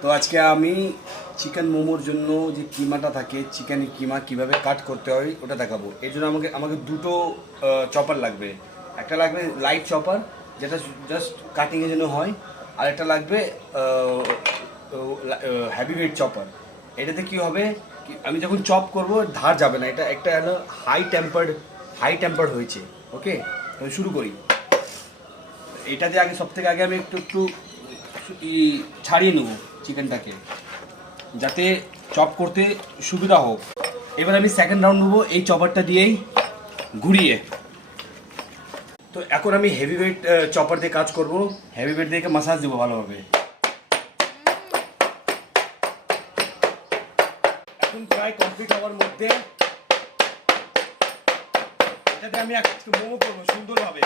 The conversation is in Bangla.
তো আজকে আমি চিকেন মোমোর জন্য যে কিমাটা থাকে, চিকেনের কিমা কীভাবে কাট করতে হয় ওটা দেখাবো। এর জন্য আমাকে আমাকে দুটো চপার লাগবে। একটা লাগবে লাইট চপার, যেটা জাস্ট কাটিংয়ের জন্য হয়, আর একটা লাগবে হ্যাভি ওয়েট চপার। এটাতে কী হবে, আমি যখন চপ করব ধার যাবে না। এটা একটা হলো হাই টেম্পার্ড হয়েছে। ওকে, আমি শুরু করি। এটাতে আগে সবথেকে আগে আমি একটু একটু ছাড়িয়ে নেবো চিকেনটাকে, যাতে চপ করতে সুবিধা হোক। এবার আমি সেকেন্ড রাউন্ড নেবো এই চপারটা দিয়েই ঘুরিয়ে। তো এখন আমি হেভি ওয়েট চপার দিয়ে কাজ করব। হেভি ওয়েট দিয়ে মাসাজ দেবো ভালোভাবে। এখন প্রায় কমপ্লিট হওয়ার মধ্যে এটাতে আমি একটা মোমো করবো সুন্দরভাবে।